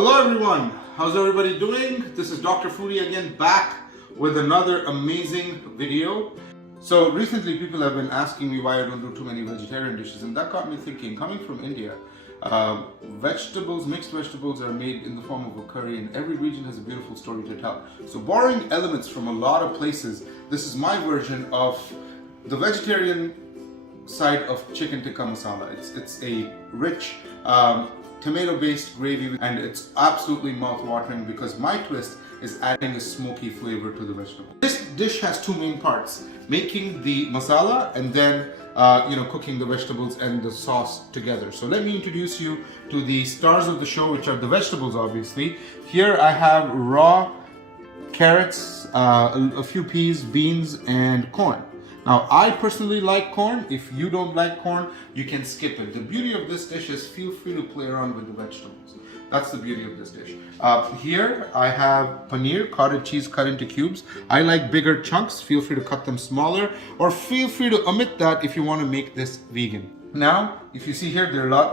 Hello everyone, how's everybody doing? This is Dr. Foodie again, back with another amazing video. So recently people have been asking me why I don't do too many vegetarian dishes, and that got me thinking. Coming from India, mixed vegetables are made in the form of a curry, and every region has a beautiful story to tell. So borrowing elements from a lot of places, this is my version of the vegetarian side of chicken tikka masala. It's a rich tomato-based gravy, and it's absolutely mouth-watering because my twist is adding a smoky flavor to the vegetable. This dish has two main parts: making the masala and then cooking the vegetables and the sauce together. So let me introduce you to the stars of the show, which are the vegetables, obviously. Here I have raw carrots, a few peas, beans, and corn. Now, I personally like corn. If you don't like corn, you can skip it. The beauty of this dish is feel free to play around with the vegetables. That's the beauty of this dish. Here I have paneer, cottage cheese cut into cubes. I like bigger chunks. Feel free to cut them smaller, or feel free to omit that if you want to make this vegan. Now, if you see here,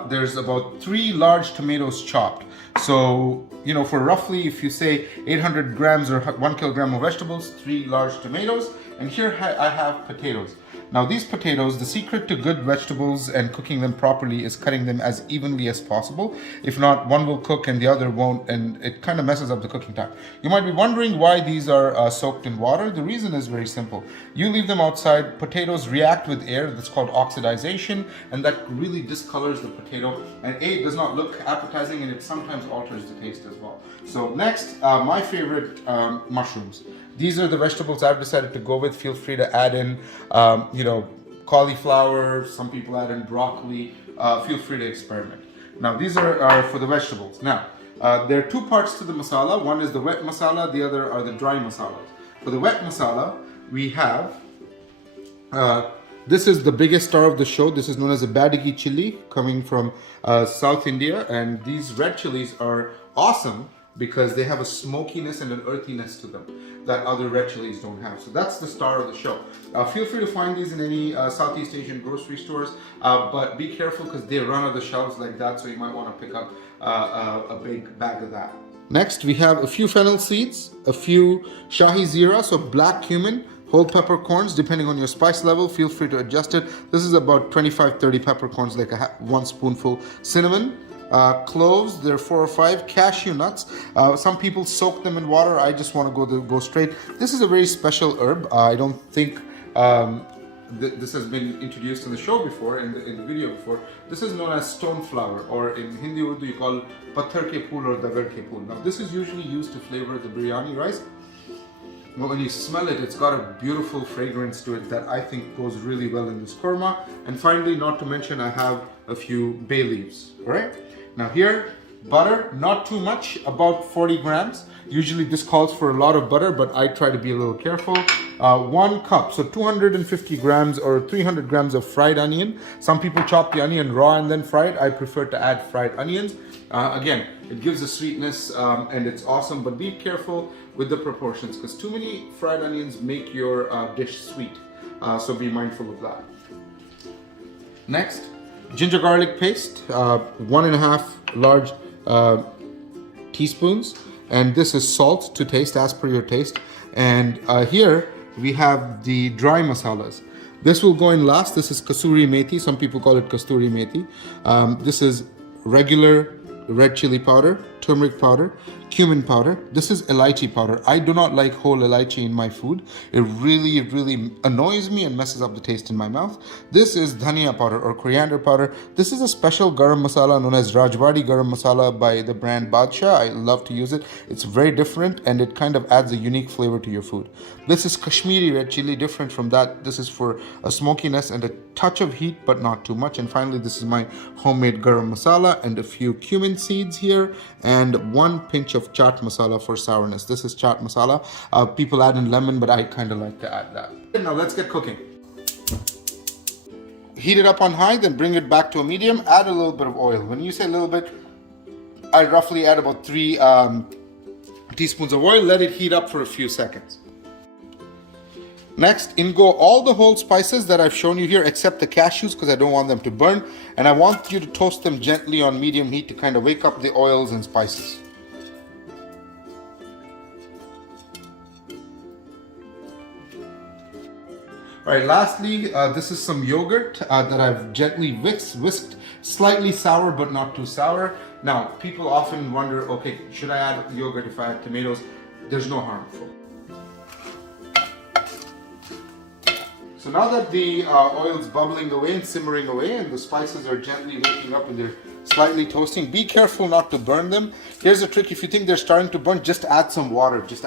there's about 3 large tomatoes chopped. So, for roughly, if you say 800 grams or 1 kilogram of vegetables, 3 large tomatoes. And here I have potatoes. Now these potatoes, the secret to good vegetables and cooking them properly is cutting them as evenly as possible. If not, one will cook and the other won't, and it kind of messes up the cooking time. You might be wondering why these are soaked in water. The reason is very simple. You leave them outside, potatoes react with air, that's called oxidization, and that really discolors the potato, and it does not look appetizing, and it sometimes alters the taste as well. So next, my favorite, mushrooms. These are the vegetables I've decided to go with. Feel free to add in, cauliflower. Some people add in broccoli. Feel free to experiment. Now, these are for the vegetables. Now, there are 2 parts to the masala. One is the wet masala. The other are the dry masalas. For the wet masala, we have, this is the biggest star of the show. This is known as a badigi chili, coming from South India. And these red chilies are awesome because they have a smokiness and an earthiness to them that other red chilies don't have. So that's the star of the show. Feel free to find these in any Southeast Asian grocery stores, but be careful because they run on the shelves like that, so you might want to pick up a big bag of that. Next, we have a few fennel seeds, a few shahi zira, so black cumin, whole peppercorns, depending on your spice level, feel free to adjust it. This is about 25-30 peppercorns, like 1 spoonful. Cinnamon, cloves, there are 4 or 5. Cashew nuts, some people soak them in water. I just want to go straight. This is a very special herb. I don't think this has been introduced in the show before, in the video before. This is known as stone flower, or in Hindi Urdu you call patthar ke phool or dagar ke phool. Now this is usually used to flavor the biryani rice. But when you smell it, it's got a beautiful fragrance to it that I think goes really well in this korma. And finally, not to mention, I have a few bay leaves. All right. Now here, butter, not too much, about 40 grams. Usually this calls for a lot of butter, but I try to be a little careful. 1 cup, so 250 grams or 300 grams of fried onion. Some people chop the onion raw and then fry it. I prefer to add fried onions. Again, it gives a sweetness and it's awesome, but be careful with the proportions because too many fried onions make your dish sweet. So be mindful of that. Next, ginger garlic paste, 1.5 large teaspoons, and this is salt to taste as per your taste. And here we have the dry masalas. This will go in last. This is kasuri methi. Some people call it kasturi methi. This is regular red chili powder, turmeric powder, cumin powder. This is elaichi powder. I do not like whole elaichi in my food. It really annoys me and messes up the taste in my mouth. This is dhania powder or coriander powder. This is a special garam masala known as Rajwadi garam masala by the brand Badshah. I love to use it. It's very different and it kind of adds a unique flavor to your food. This is Kashmiri red chili, different from that. This is for a smokiness and a touch of heat, but not too much. And finally, this is my homemade garam masala and a few cumin seeds here and 1 pinch of chaat masala for sourness. This is chaat masala. People add in lemon, but I kind of like to add that. Now let's get cooking. Heat it up on high, then bring it back to a medium. Add a little bit of oil. When you say a little bit, I roughly add about 3 teaspoons of oil. Let it heat up for a few seconds. Next, in go all the whole spices that I've shown you here except the cashews because I don't want them to burn, and I want you to toast them gently on medium heat to kind of wake up the oils and spices. All right, lastly, this is some yogurt that I've gently whisked, slightly sour but not too sour. Now, people often wonder, okay, should I add yogurt if I add tomatoes? There's no harmful. So now that the oil's bubbling away and simmering away and the spices are gently waking up and they're slightly toasting, be careful not to burn them. Here's a trick: if you think they're starting to burn, just add some water. Just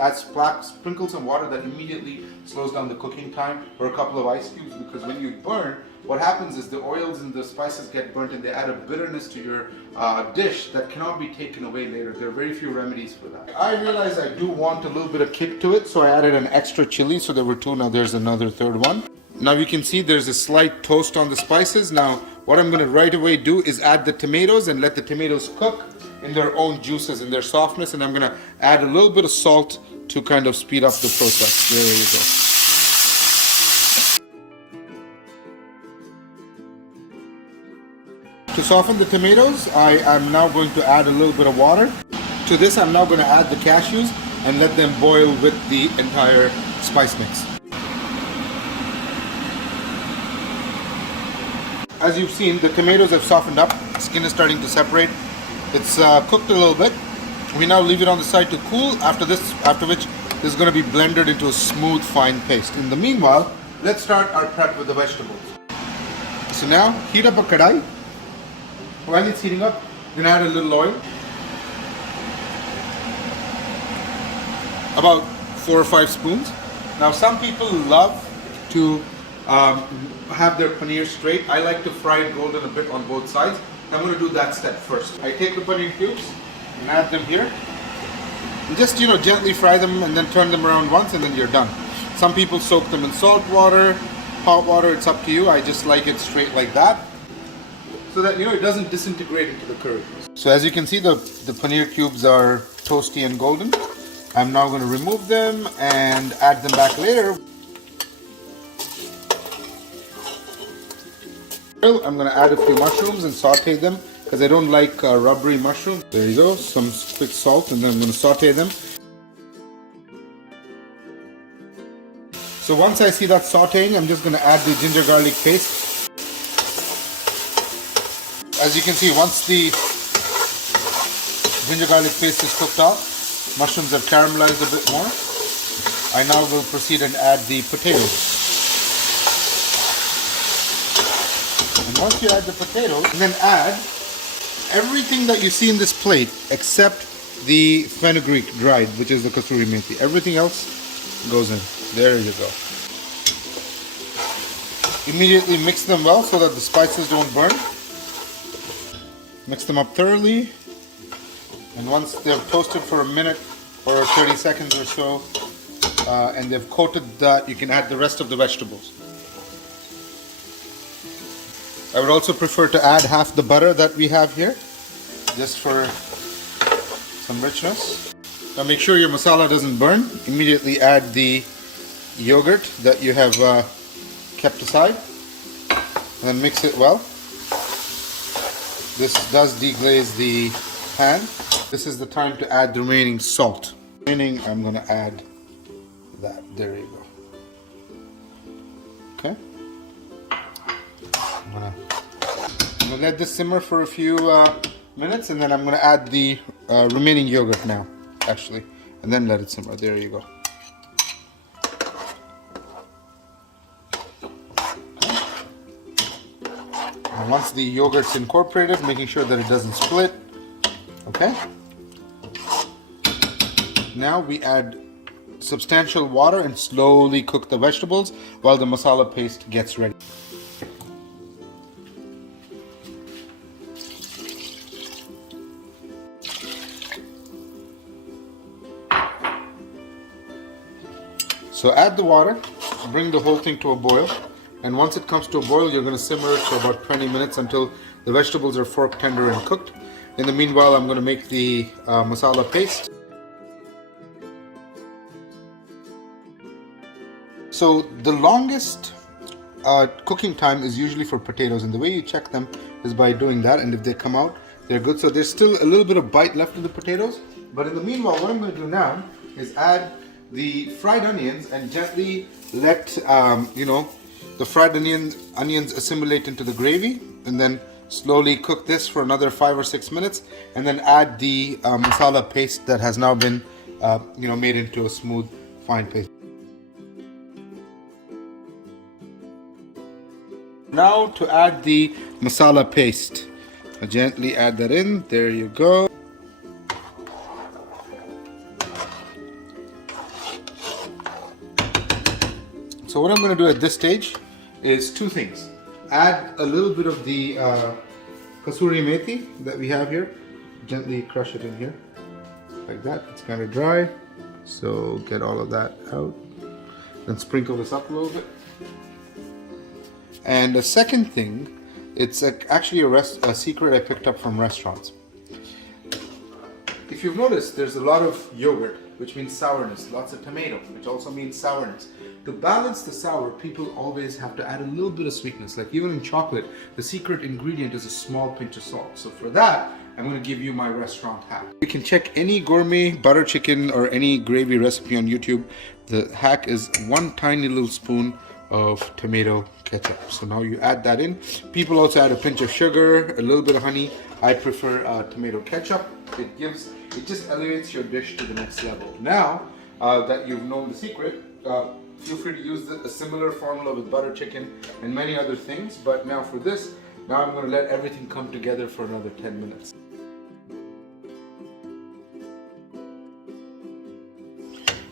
sprinkle some water. That immediately slows down the cooking time, or a couple of ice cubes, because when you burn, what happens is the oils and the spices get burnt and they add a bitterness to your dish that cannot be taken away later. There are very few remedies for that. I realize I do want a little bit of kick to it, so I added an extra chili. So there were two, now there's another third one. Now you can see there's a slight toast on the spices. Now what I'm going to right away do is add the tomatoes and let the tomatoes cook in their own juices, in their softness, and I'm going to add a little bit of salt to kind of speed up the process. There you go. To soften the tomatoes, I am now going to add a little bit of water. To this, I'm now going to add the cashews and let them boil with the entire spice mix. As you've seen, the tomatoes have softened up, skin is starting to separate. It's cooked a little bit. We now leave it on the side to cool. After which this is going to be blended into a smooth, fine paste. In the meanwhile, let's start our prep with the vegetables. So now, heat up a kadai. While it's heating up, then add a little oil. About 4 or 5 spoons. Now some people love to have their paneer straight. I like to fry it golden a bit on both sides. I'm going to do that step first. I take the paneer cubes and add them here. And just gently fry them and then turn them around once and then you're done. Some people soak them in salt water, hot water, it's up to you. I just like it straight like that, so that it doesn't disintegrate into the curry. So as you can see, the paneer cubes are toasty and golden. I'm now going to remove them and add them back later. I'm going to add a few mushrooms and saute them because I don't like rubbery mushrooms. There you go, some quick salt, and then I'm going to saute them. So once I see that sauteing, I'm just going to add the ginger garlic paste. As you can see, once the ginger garlic paste is cooked off, mushrooms have caramelized a bit more. I now will proceed and add the potatoes. And once you add the potatoes, and then add everything that you see in this plate except the fenugreek dried, which is the kasuri methi. Everything else goes in. There you go. Immediately mix them well so that the spices don't burn. Mix them up thoroughly. And once they've toasted for a minute or 30 seconds or so, and they've coated that, you can add the rest of the vegetables. I would also prefer to add half the butter that we have here, just for some richness. Now make sure your masala doesn't burn. Immediately add the yogurt that you have kept aside, and then mix it well. This does deglaze the pan. This is the time to add the remaining salt. I'm going to add that. There you go. Okay. I'm going to let this simmer for a few minutes, and then I'm going to add the remaining yogurt now, actually, and then let it simmer. There you go. And once the yogurt's incorporated, making sure that it doesn't split. Okay. Now we add substantial water and slowly cook the vegetables while the masala paste gets ready. So add the water, bring the whole thing to a boil, and once it comes to a boil, you're going to simmer it for about 20 minutes until the vegetables are fork tender and cooked. In the meanwhile, I'm going to make the masala paste. So the longest cooking time is usually for potatoes, and the way you check them is by doing that, and if they come out, they're good. So there's still a little bit of bite left in the potatoes, but in the meanwhile, what I'm going to do now is add the fried onions and gently let the fried onions assimilate into the gravy, and then slowly cook this for another 5 or 6 minutes, and then add the masala paste that has now been made into a smooth fine paste. Now to add the masala paste. Gently add that in. There you go. So what I'm going to do at this stage is two things. Add a little bit of the kasuri methi that we have here. Gently crush it in here like that. It's kind of dry, so get all of that out. Then sprinkle this up a little bit. And the second thing, it's actually a secret I picked up from restaurants. If you've noticed, there's a lot of yogurt, which means sourness, lots of tomato, which also means sourness. To balance the sour, people always have to add a little bit of sweetness. Like even in chocolate, the secret ingredient is a small pinch of salt. So for that, I'm going to give you my restaurant hack. You can check any gourmet butter chicken or any gravy recipe on YouTube. The hack is one tiny little spoon of tomato ketchup. So now you add that in. People also add a pinch of sugar, a little bit of honey. I prefer tomato ketchup. It just elevates your dish to the next level. Now that you've known the secret, feel free to use a similar formula with butter chicken and many other things. But now for this, now I'm going to let everything come together for another 10 minutes.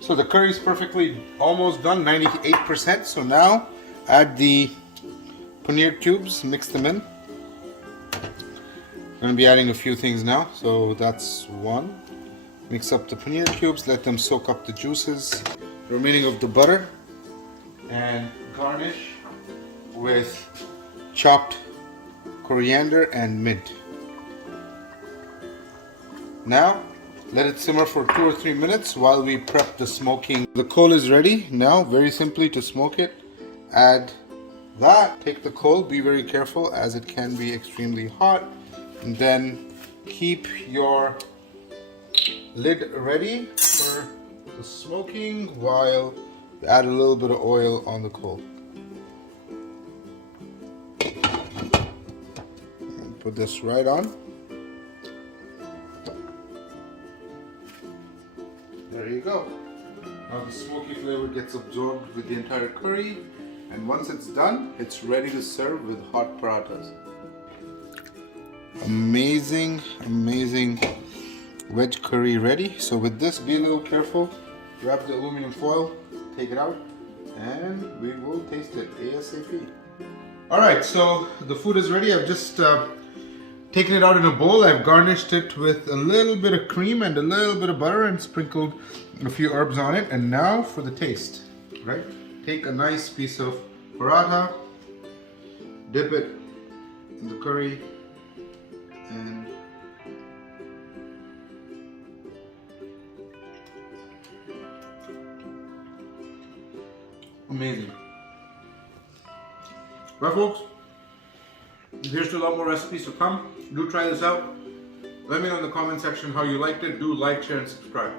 So the curry is perfectly almost done, 98%. So now add the paneer cubes, mix them in. I'm going to be adding a few things now. So that's one. Mix up the paneer cubes, let them soak up the juices. The remaining of the butter, and garnish with chopped coriander and mint. Now let it simmer for 2 or 3 minutes while we prep the smoking. The coal is ready now. Very simply, to smoke it, add that. Take the coal, be very careful as it can be extremely hot, and then keep your lid ready for the smoking while you add a little bit of oil on the coal. And put this right on. There you go. Now the smoky flavor gets absorbed with the entire curry, and once it's done, it's ready to serve with hot parathas. Amazing, amazing veg curry ready. So with this, be a little careful. Grab the aluminum foil, take it out, and we will taste it ASAP. Alright, so the food is ready. I've just taken it out in a bowl. I've garnished it with a little bit of cream and a little bit of butter and sprinkled a few herbs on it. And now for the taste, right? Take a nice piece of paratha, dip it in the curry, and amazing. Right, folks? Here's to a lot more recipes to come. Do try this out. Let me know in the comment section how you liked it. Do like, share, and subscribe.